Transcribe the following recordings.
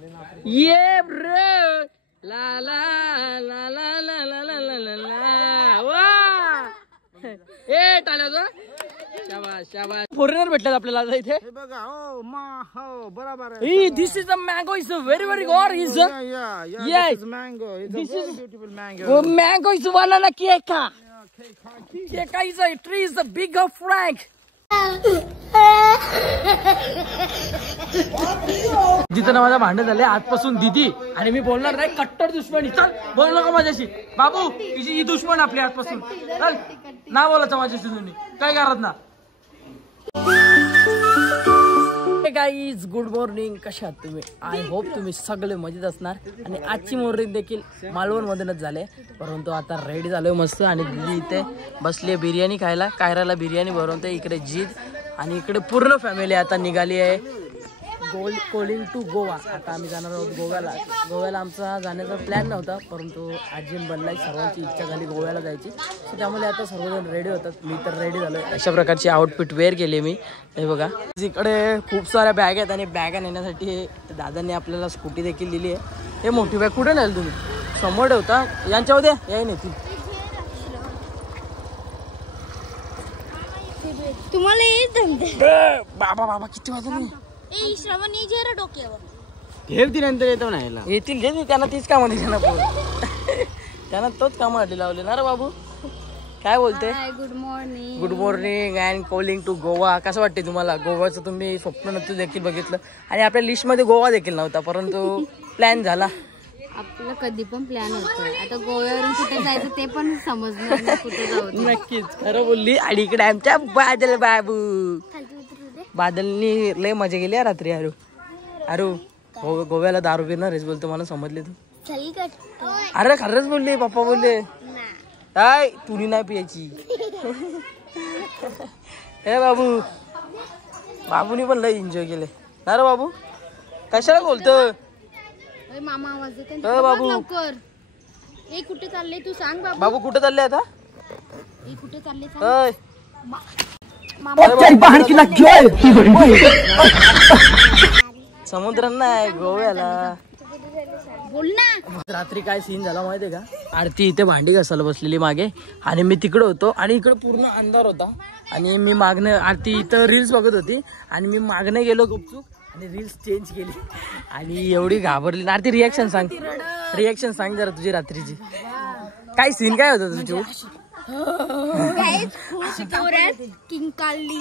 ये ब्रो ला ला ला ला ला ला ला ला ला वा ए टाळ्याचं शाबास शाबास. फॉरेनर भेटतात आपल्याला आता इथे. हे बघा हो बरोबर आहे. This is a mango. It's a very good. Is yeah yes. This is mango. It's This a very is- beautiful mango. Oh, mango is banana cake. Cake is a tree. Is a big of Frank. जिथं ना माझा भांडण झाले आजपासून दीदी आणि मी बोलणार नाही. कट्टर दुश्मनी. चल बोल नका माझ्याशी. बाबू तिची ही दुश्मन आपली आजपासून. चल ना बोलायचं माझ्याशी तुम्ही काय करत ना. Guys good morning. कशा आहात तुम्ही. आय होप तुम्ही सगळे मजेत असणार. आणि आजची मॉर्निंग देखील मालवण मधूनच झाले. परंतु आता रेडी झालोय मस्त. आणि दीदी इथे बसली बिर्याणी खायला. कायराला बिर्याणी बनवते. इकडे जीद आणि इकडे पूर्ण फॅमिली आता निघाली आहे. Calling to Goa. आता आम्ही जाणार आहोत गोव्याला. गोव्याला आमचा जाण्याचा प्लॅन नव्हता परंतु आजीन बनलाय. सर्वांची इच्छा झाली गोव्याला जायची. सो त्यामुळे आता सर्वजण रेडी होतात. मी तर रेडी झालोय. अशा प्रकारची आउटफिट वेअर केली मी. हे बघा इकडे खूप साऱ्या बॅग आहेत आणि बॅगा नेण्यासाठी दादांनी आपल्याला स्कूटी देखील दिली आहे. हे मोठी बॅग कुठे नेल तुम्ही. समोर ठेवता यांच्यामध्ये याही नेतील. तुम्हाला बाबा बाबा किती वाजले. श्रवण जरा डोक्यावर ठेवती नंतर येतो ना याला. येतील घे त्यांना तीच कामं दिली ना. त्यांना तोच कामासाठी लावले ना रे बाबू. काय बोलते. Good morning. Good morning and calling to Goa. कसं वाटते तुम्हाला. गोवाचं तुम्ही स्वप्न नव्हतं देखील बघितलं आणि आपल्या लिस्टमध्ये गोवा देखील नव्हता परंतु प्लॅन झाला. आपलं कधी पण प्लॅन होतं. आता गोव्यावरून कुठे जायचं ते पण समजणार नाही कुठे जाऊ. नक्कीच खरं बोलली. आणि इकडे आमच्या बादल बाबू. बादलनी लय मजा गेली रात्री. अरू गोव्याला दारू पिणार हेच बोलतो. मला समजले तू. अरे खरंच बोलले. पप्पा बोलले काय तुनी नाही पियाची. हे बाबू बाबूनी पण लय एन्जॉय केले ना रे बाबू. कशाला बोलतो मामा आवाज देते बाबू. लवकर. ए कुठे चालले तू सांग बाबू. बाबू कुठे चालले आता. ए कुठे चालले समुद्र नाही गोव्याला. बोल ना. रात्री काय सीन झाला माहितीये का. आरती इथे भांडी घासायला बसलेली मागे आणि मी तिकडे होतो आणि इकडे पूर्ण अंधार होता. आणि मी मागणं आरती इथं रील्स बघत होती आणि मी मागणं गेलो गुपचूक आणि रील्स चेंज केली आणि एवढी घाबरली. आरती रिॲक्शन सांग जरा तुझी रात्रीची. काय सीन काय होतं तुझी. किंग काढली.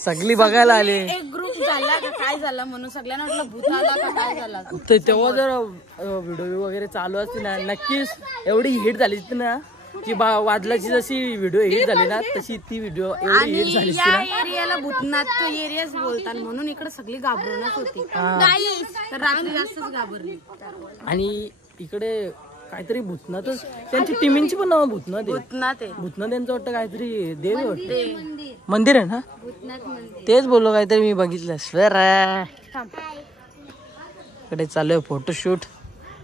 सगळी बघायला आले. एक ग्रुप झाला का काय झाला म्हणून सगळ्यांना वाटलं भूत आला का काय झाला. तेव्हा जर व्हिडिओ वगैरे चालू असते ना नक्कीच एवढी हिट झाली ना की वादलाची जशी व्हिडिओ हिट झाली ना तशी ती व्हिडिओ एवढी हिट झाली असती ना. एरियाला भूतनाथ एरियाच बोलतात म्हणून इकडे सगळी घाबरूनच होती. तर रात्री जास्तच घाबरली. आणि इकडे काहीतरी भूतनाथच त्यांची टीमिंची पण नाव भूतनाथ भूतनाथ यांचं वाटतं काहीतरी देव वाटतं. मंदिर आहे ना. तेच बोललो काहीतरी मी बघितलं. इकडे चालू आहे फोटोशूट.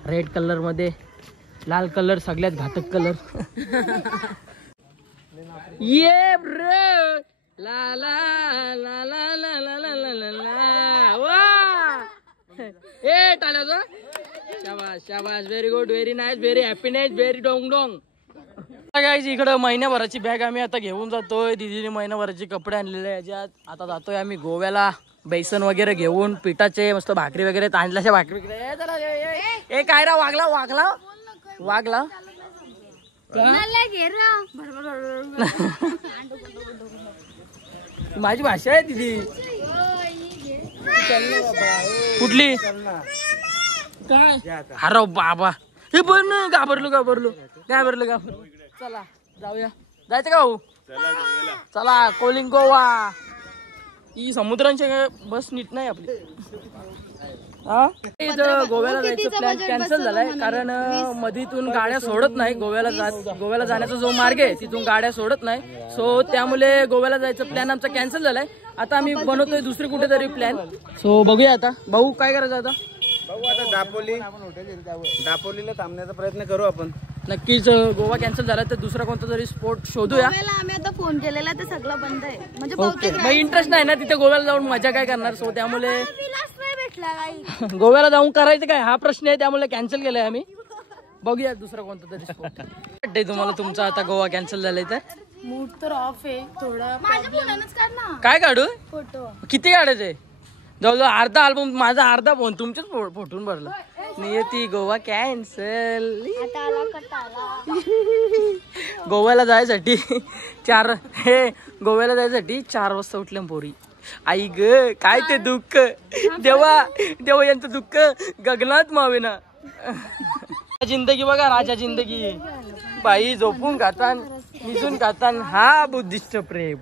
रेड कलर मध्ये लाल कलर सगळ्यात घातक कलर. ये ब्रो ला ला ला ला ला ला ला ला ला वा ए टाळ्याचं. शाबास शाबास. Very good. Very nice. Very happiness. Very डोंग डोंग. गाईज इकडं महिन्याभराची बॅग आम्ही आता घेऊन जातोय. दीदीने महिन्याभराचे कपडे आणलेले याच्यात. आता जातोय आम्ही गोव्याला. बेसन वगैरे घेऊन पिठाचे मस्त भाकरी वगैरे तांदळाच्या भाकरी. ए काय रा वागला माझी भाषा आहे दीदी. कुठली काय. अरे बाबा हे पण घाबरलो. चला जाऊया. जायचं का भाऊ. चला कोलिंग गोवा. ही समुद्रांची बस नीट नाही आपली. गोव्याला जायचं प्लॅन कॅन्सल झालाय कारण मधीतून गाड्या सोडत नाही. गोव्याला जाण्याचा जो मार्ग आहे तिथून गाड्या सोडत नाही. सो त्यामुळे गोव्याला जायचं प्लॅन आमचा कॅन्सल झालाय. आता आम्ही बनवतोय दुसरी कुठेतरी प्लॅन. सो बघूया आता. भाऊ काय करायचं आता. भाऊ आता दापोलीला थांबण्याचा प्रयत्न करू आपण. नक्कीच. गोवा कॅन्सल झाला तर दुसरा कोणता तरी स्पॉट शोधूया. आम्ही आता फोन केलेला ते सगळं बंद आहे म्हणजे ओके. मग इंटरेस्ट नाही ना तिथे गोव्याला जाऊन मजा काय करणार. सो त्यामुळे गोव्याला जाऊन करायचं काय हा प्रश्न आहे, त्यामुळे कॅन्सल केलाय आम्ही. बघूया दुसरा कोणता तरी स्पॉट. वाटतंय तुम्हाला तुमचा आता गोवा कॅन्सल झालाय तर? मूड तर ऑफ आहे थोडा. काय काढू? फोटो किती काढायचे? जवळजवळ अर्धा अल्बम माझा, अर्धा फोन तुमच्याच फोटोन भरला. नियती गोवा कॅन्सल. गोव्याला जायसाठी गोव्याला जायसाठी 4 वाजता उठल्या पोरी. आई ग काय ते दुःख, देवा देवा यांचं दुःख गगनात मावेना. जिंदगी बघा राजा जिंदगी, बाई झोपून खातान मिसून खातान, हा बुद्धिस्ट प्रेम.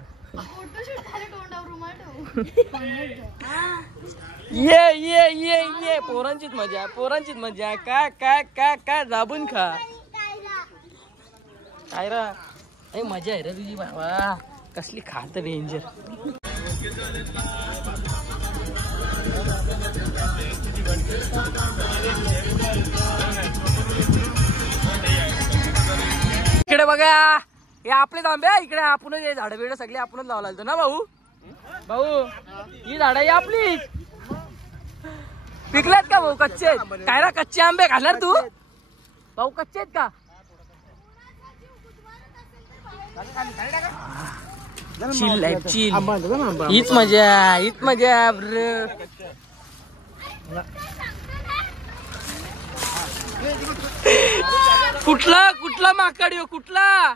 ये पोरांचीच मजा, पोरांचीच मजा. काय काय काय काय दाबून खा काय रा. मजा आहे रे तुझी बाबा, कसली खात डेंजर. इकडे बघा हे आपलेच आंबे. इकडे आपणच हे झाडं बिडं सगळे आपणच लावला होतो ना भाऊ. भाऊ ही झाडं आपलीच. पिकल्यात का भाऊ? कच्चे आहेत काय रा? कच्चे आंबे खाणार तू भाऊ? कच्चे आहेत का? Chill life chill. हीच मजा, हीच मजा. कुठला कुठला माकड हो? कुठला?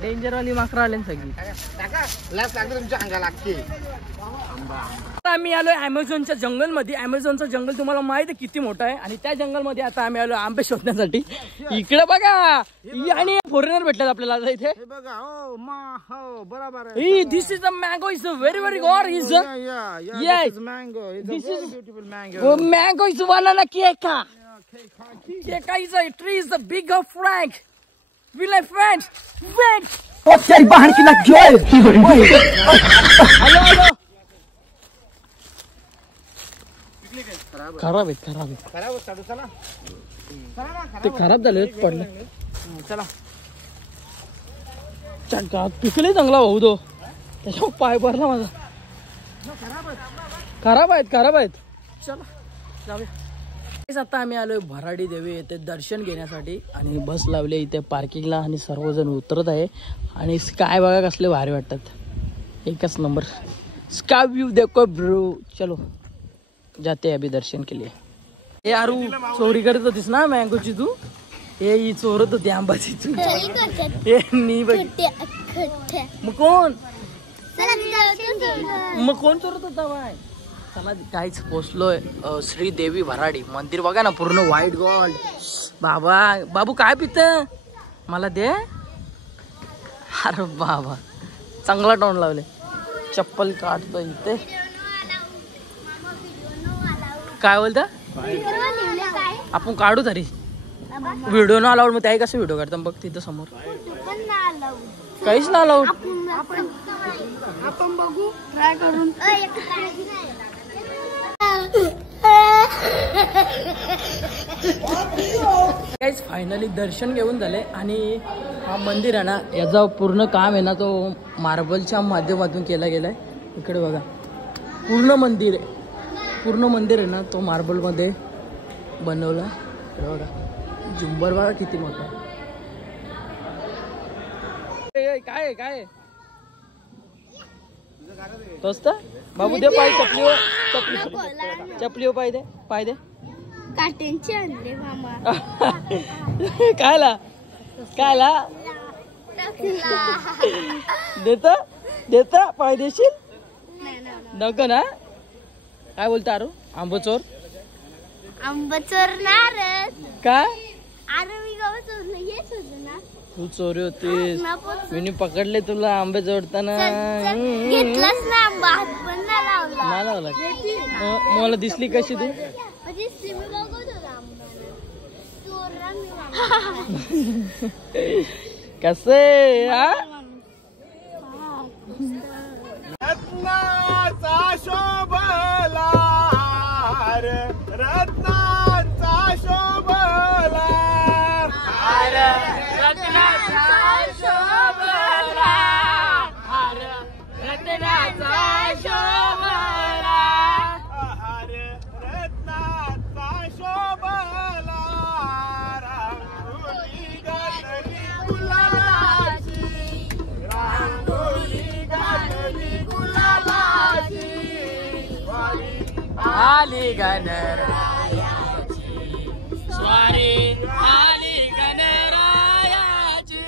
डेंजर वाली माकड आले सगळी. आम्ही आलोय अमेझॉनच्या जंगल मध्ये. अमेझॉनचं जंगल तुम्हाला माहिती आहे किती मोठं आहे, आणि त्या जंगल मध्ये आता आम्ही आलो आंबे शोधण्यासाठी. इकडे बघा आणि फॉरेनर भेटतात आपल्याला इथे. This is a mango. Is a very very god. Is mango is banana केका. केका is a tree is a big of frank. We like friends. Friends. तेरी बहन की लग गई. हेलो खराब आहे. ते खराब झाले पडले. चला चका पिकले चांगला भाऊ तो. त्याच्या पाय भरला माझा. खराब आहेत. चला जाऊया. आता आम्ही आलोय भराडी देवी येथे दर्शन घेण्यासाठी, आणि बस लावली इथे पार्किंगला, आणि सर्वजण उतरत आहे. आणि स्काय बघा कसले भारी वाटतात, एकच नंबर स्काय व्यू देखो ब्रो. चलो जाते अभी दर्शन के लिए. हे आरू चोरी करत होतीस ना मँगोची तू? हे चोरत होती आंबाची तू. हे मी बघ. मग कोण चोरत होता बाय? चला काहीच पोचलोय श्रीदेवी भराडी मंदिर. बघा ना पूर्ण व्हाईट गोल्ड. बाबू काय पित मला दे. अरे बाबा चांगला टोन लावले. चप्पल काढतो इथे. काय बोलता? आपण काढू तरी व्हिडिओ ना अलाउड. मग त्याही कसं व्हिडिओ काढता बघ तिथं समोर. काहीच ना अलाउड. आपण बघू ट्राय करून. फायनली दर्शन घेऊन झाले, आणि हा मंदिर आहे ना याचा पूर्ण काम आहे ना तो मार्बलच्या माध्यमातून केला गेलाय. इकडे बघा पूर्ण मंदिर आहे ना तो मार्बल मध्ये बनवला. बघा झुंबर बघा किती मोठा. काय काय तोस्त बाबू दे पाय. चपली पाय दे. काटेंचे आणले मामा. कायला देता पाय देशील नको ना. काय बोलता आरू? आंबो चोर नार का? अरे मी गाव चोरलं. हे चोरलं ना तू चोरी होतीस. मी पकडले तुला आंबे जोडताना. घेतलास ना आंबा, हात पण नाही लावला. मला दिसली कशी तू? कसे रत्नाचा शोभला रत्नाचा शोभला रत्नाचा शोभला आहार रत्नाचा शोभला रांगोळी घातली गुलाबाची रांगोळी घातली गुलाबाची आली गणरायाची स्वारी आली गणरायाची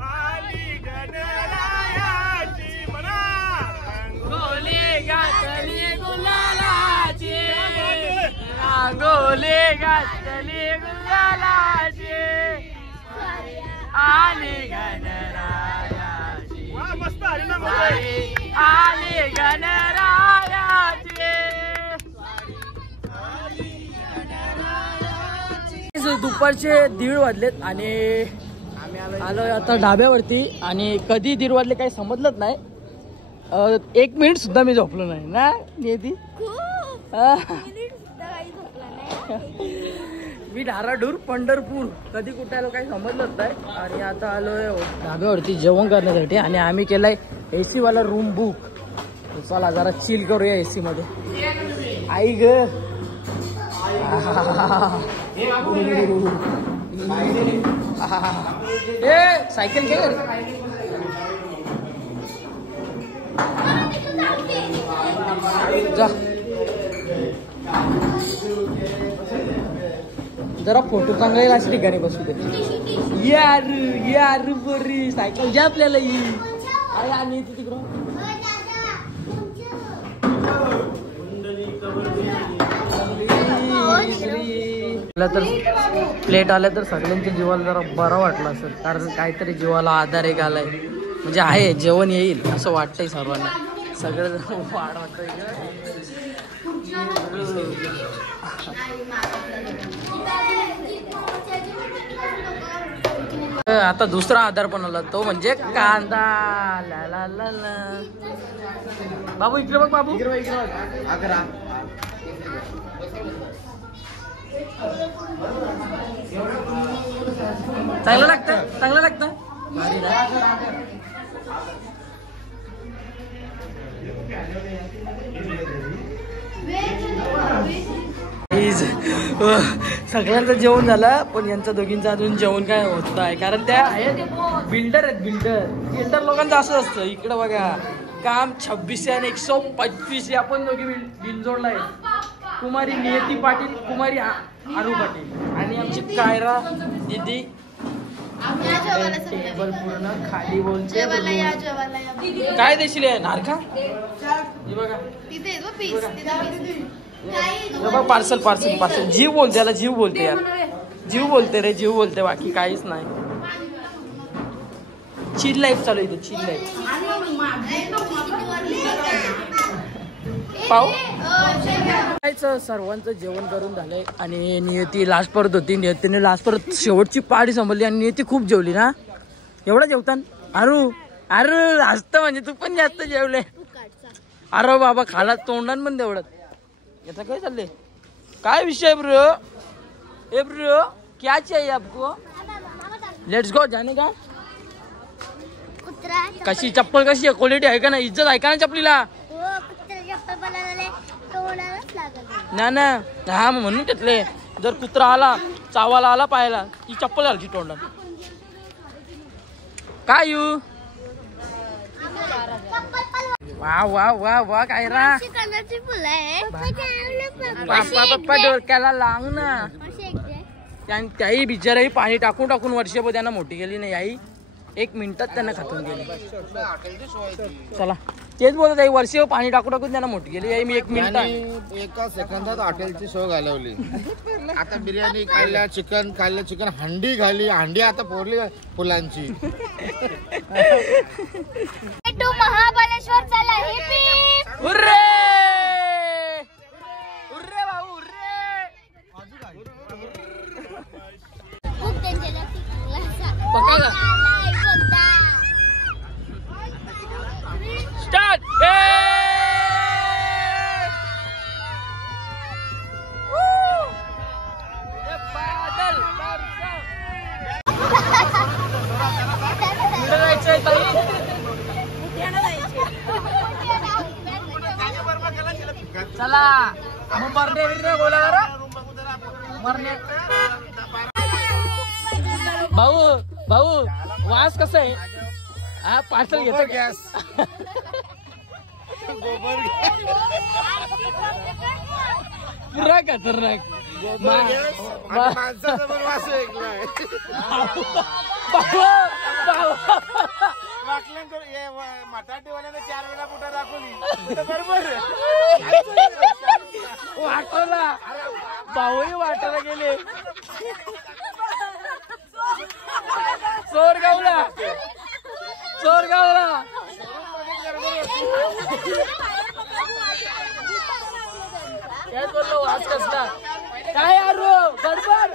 आली गणरायाची म्हणा रांगोली घातली गुलालाची रांगोली घातली गुलालाची आली गणरायाची वा, मस्त आहे ना स्वारी आली गणरायाची दुपारचे 1:30 वाजलेत आणि आलोय आता ढाब्यावरती आणि कधी 1:30 वाजले काही समजलंच नाही. 1 मिनिट सुद्धा मी झोपलो नाही ना नियती. मी धाराडूर पंढरपूर कधी कुठे आलो काही समजलंच नाही आणि आता आलोय ढाब्यावरती जेवण करण्यासाठी आणि आम्ही केलाय AC वाला रूम बुक. चला जरा चिल करूया AC मध्ये. आई ग ए सायकल घे जा जरा फोटो चांगला येईल अशा ठिकाणी बसू दे. यार यार बरी सायकल घ्या आपल्याला ही आहे आणि तिकडं तर प्लेट आल्या तर सगळ्यांच्या जीवाला जरा बरं वाटलं असेल कारण काहीतरी जीवाला आधार एक आलाय म्हणजे आहे जेवण येईल असं वाटतंय सर्वांना. सगळं वाढ वाटतंय आता दुसरा आधार पण आला तो म्हणजे कांदा. ला ला ला ला. बाबू इकडे बघ बाबू चांगलं लागतं चांगलं लागतं. सगळ्यांचं जेवण झालं पण यांचं दोघींचं अजून जेवण काय होत नाही कारण त्या आहेत बिल्डर आहेत. बिल्डर लोकांचं असं असतं. इकडं बघा काम 26 आणि 125 आपण दोघी बिनजोडला आहे. कुमारी नियती पाटील कुमारी आरू पाटील आणि आमची कायरा दीदी टेबल पूर्ण खाली बोलते. काय देशील नारका बघा पार्सल पार्सल पार्सल जीव बोलते याला जीव बोलते यार जीव बोलते रे जीव बोलते बाकी काहीच नाही. चिल लाईफ चालू आहे चिल लाईफ. पाहू सर्वांचं जेवण करून झालंय आणि नियती लास्ट परत होती. नियतीने लास्ट परत शेवटची पाडी संभळली आणि नियती खूप जेवली ना. एवढा जेवतान अरू अरू जास्त म्हणजे तू पण जास्त जेवले. अरे बाबा खाला तोंडान पण तेवढं. याचा काय चाललंय काय विषय ब्रो ए ब्रो क्या चाहिए आपको. लेट्स गो जाने का. कशी चप्पल कशी आहे क्वालिटी आहे का ना इज्जत आहे का ना चपलीला ना ना. हा म्हणून घेतले जर कुत्रा आला चावाला आला पाहायला ती चप्पल घालची तोंडात. काय यू वा वा वा वा काय रा पप्पा पप्पा डोक्याला लावून ना. त्याही बिचाराही पाणी टाकून टाकून वर्षभर त्यांना मोठी गेली नाही. आई 1 मिनिटात त्यांना खातून गेली. चला तेच बोलत आहे वर्षभर पाणी टाकून टाकून त्यांना मोठी गेली. आई मी 1 मिनिटात एका सेकंदात हॉटेलची शो घालवली. आता बिर्याणी खाल्ल्या चिकन खाल्लं चिकन हंडी खाल्ली हंडी आता फोडली फुलांची. महाबळेश्वर चला हुर्रे हुर्रे भाऊ हुर्रे. पक्का स्टार्ट. बादल जायचंय ताई चला मग मरणे बिरणे बोला बरं मरणे. भाऊ वास कसा आहे हा पार्सल घेतो गॅस पुरा खतरनाक माणसाचा पण वास ऐकलाय. मटाटीवाल्याने 4 वेळा कुठं दाखवली बरोबर वाटवला भाऊही वाटायला गेले. चोरगावला काय बोललो वाच कसला काय यार बरोबर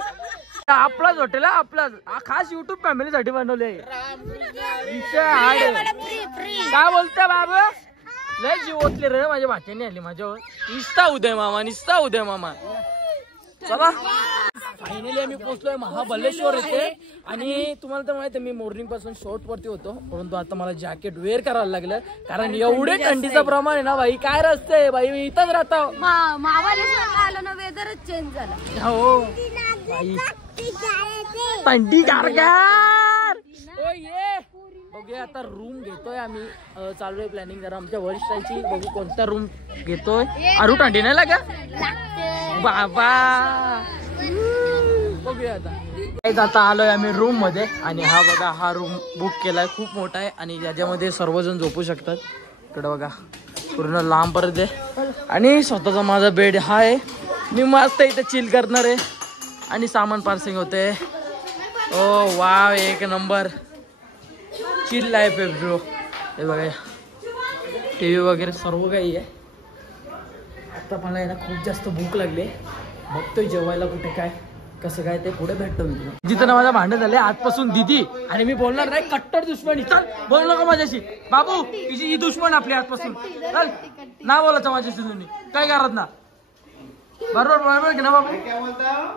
आपलाच हॉटेल आहे आपलाच खास युट्यूब फॅमिली साठी बनवले. काय बोलते बाबा लय जीव ओतले रे माझ्या भाच्याने आली माझ्यावर. निस्ता उदय मामा चला फायनली आम्ही पोहोचलोय महाबलेश्वर येथे. आणि तुम्हाला तर माहिती आहे मी मॉर्निंग पासून शॉर्ट वरती होतो परंतु आता मला जॅकेट वेअर करायला लागलं कारण एवढे थंडीचं प्रमाण आहे ना भाई. काय रस्ते भाई मी इथंच राहतो. आलं ना वेदरच चेंज झाला. हो भाई थंडी गारगार. ये बघूया आता रूम घेतोय आम्ही. चालू प्लॅनिंग जरा आमच्या वरिष्ठांची बघू कोणता रूम घेतोय. अरू थंडी नाही लागा बाबा बघूया आता आलोय आम्ही रूम मध्ये. आणि हा बघा हा रूम बुक केलाय खूप मोठा आहे आणि याच्यामध्ये सर्वजण झोपू शकतात. इकडे बघा पूर्ण लांब परत आहे आणि स्वतःचा माझा बेड हा आहे. मी मस्त इथे चिल करणार आहे आणि सामान पार्सिंग होते. ओ वाव एक नंबर चिल लाईफ आहे ब्रो. हे बघा टीव्ही वगैरे सर्व काही आहे. आता मला आहे ना खूप जास्त भूक लागली. बघतोय जेवायला कुठे काय कसं काय ते पुढे भेटतो मी. जिथं ना माझं भांडण झालंय आजपासून दीदी आणि मी बोलणार नाही कट्टर दुश्मनी. चल बोल नका माझ्याशी बाबू तिची ही दुश्मन आपली आजपासून. चल ना बोलायचं माझ्याशी तुम्ही काय करत ना बरोबर की ना बाबू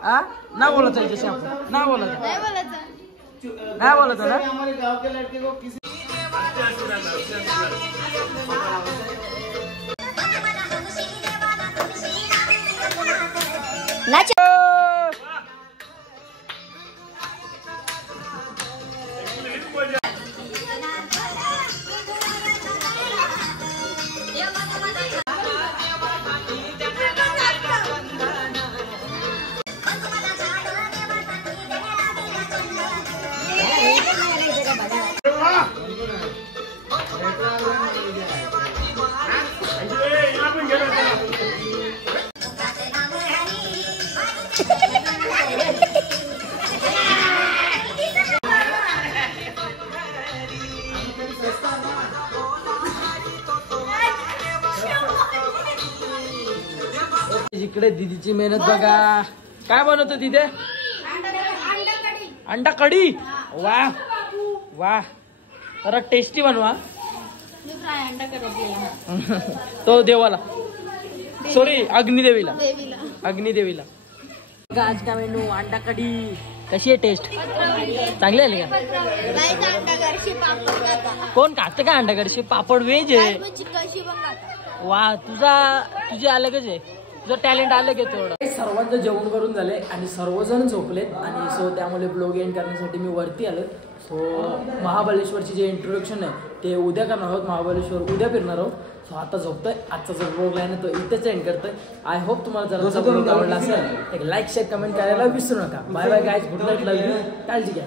हा ना बोलायचं याच्याशी आपण ना बोलायचं ना. इकडे दीदीची मेहनत बघा. काय बनवतो तिथे अंडा कढी. वाह वाह जरा टेस्टी बनवा. तो देवाला सॉरी अग्निदेवीला आज का मेनू अंडा कढी. कशी आहे टेस्ट चांगली आली का. कोण खातं का अंडाकडशी पापड व्हेज आहे. वा तुझी अलगच आहे. तुझं टॅलेंट आलं की तेवढं. सर्वांचं जेवण करून झाले आणि सर्वजण झोपलेत आणि सो त्यामुळे ब्लॉग एंड करण्यासाठी मी वरती आलो. सो महाबलेश्वरची जे इंट्रोडक्शन आहे ते उद्या करणार आहोत. महाबलेश्वर उद्या फिरणार आहोत. सो आता झोपतोय. आजचा जो ब्लॉग आहे ना तो इथेच एंड करतोय. आय होप तुम्हाला जर ब्लॉग आवडला असेल एक लाईक शेअर कमेंट करायला विसरू नका. Bye bye guys good night love you. काळजी घ्या.